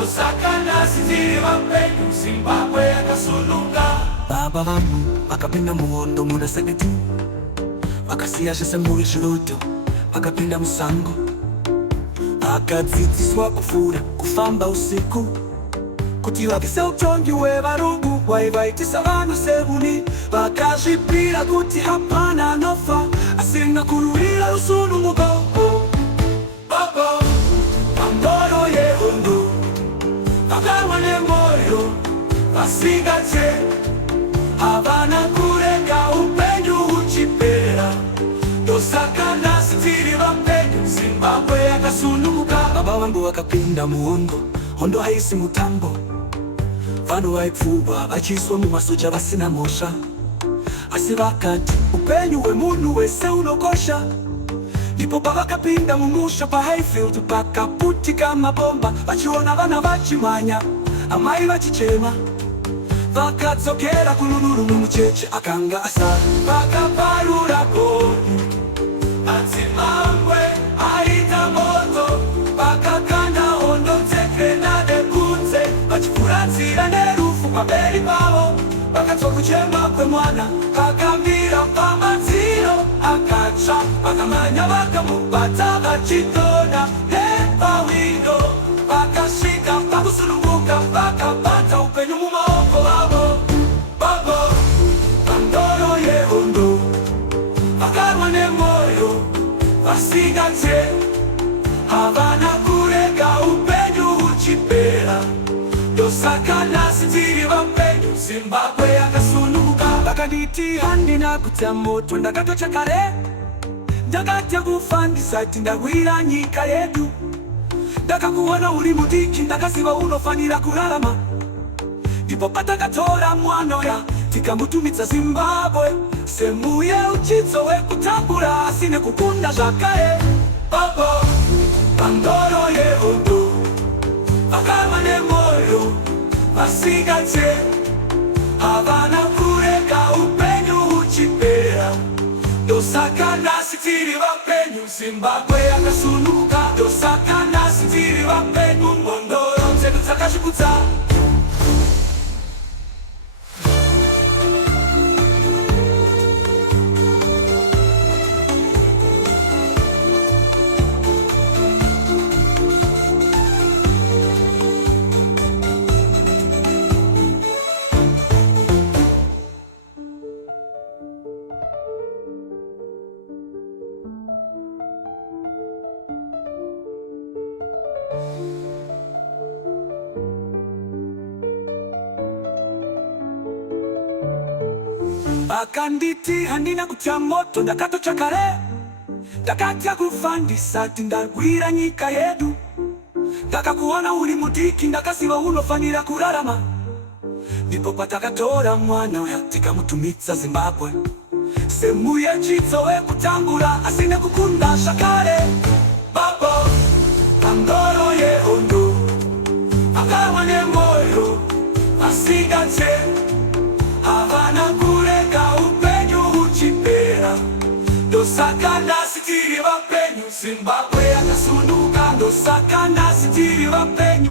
ndosaka sitiri vapenyu Zimbabwe yakasununga. Baba vangu vakapinda muhondo muna 17 vakasiya zvese muizviroto vakapinda musango vakadzidziswa kufura kufamba usiku kuti vabvise utongi hwevarungu hwaivaitisa vanhu sevuni vakazvipira kuti hapana anofa asina kurwira rusununguko. Baba pamboro yehondo vakarwa nemwoyo vasingatye havana kurega upenyu huchipera ndosaka nhasi tiri vapenyu Zimbabwe yakasununguka. Baba vangu vakapinda muhondo, hondo haisi mutambo, vanhu vaipfugwa vachiiswa mumasoja vasina mhosva, asi vakati upenyu hwemunhu hwese unokosha. Ndipo pavakapinda mumusha paHighfield pakaputika mabomba vachiona vana vachimhanya amai vachichema vakadzokera kununuru mumucheche akanga asara vakaparura gonhi adzimamwe aita moto vakakanda hondo dzegrenade kunze vachifuratira nerufu pamberi pavo vakatwa kuchema kwemwana kakamira pamadziro akatsva vakamhanya vakamubata vachitona nepawindo vakasvika pakusununguka vakabata upenyu mumaoko vavo. Baba pandoro yehondo vakarwa nemwoyo vasingatye havana kurega upenyu huchipera ndosaka nhasi tiri vapenyu Zimbabwe yakasununguka. Vakanditi handina kuita moto ndakatocha kare ndakatya kufa ndisati ndarwira nyika yedu ndakakuona uri mudiki ndakaziva unofanira kurarama ndipo patakatora mwanoya tikamutumidza Zimbabwe semuye uchidzo wekutambura asi nekukunda zvakare. Baba pandoro yehondo vakarwa nemwoyo vasingatye havana kurega upenyu huchipera ndosaka nhasi tiri vapenyu Zimbabwe yakasununguka. Ndosaka nhasi tiri vapenyu mbondoro dzedu dzakazvikudza. Vakanditi handina kutia moto ndakatocha kare ndakatya kufa ndisati ndarwira nyika yedu ndakakuona uri mudiki ndakaziva unofanira kurarama ndipo patakatora mwana uya tikamutumidza Zimbabwe semuye chidzo wekutambura asi nekukunda zvakare. Baba pandoro yehondo vakarwa nemwoyo vasingatye havana kurega upenyu huchipera ndosaka nhasi tiri vapenyu Zimbabwe yakasununguka. Ndosaka nhasi tiri vapenyu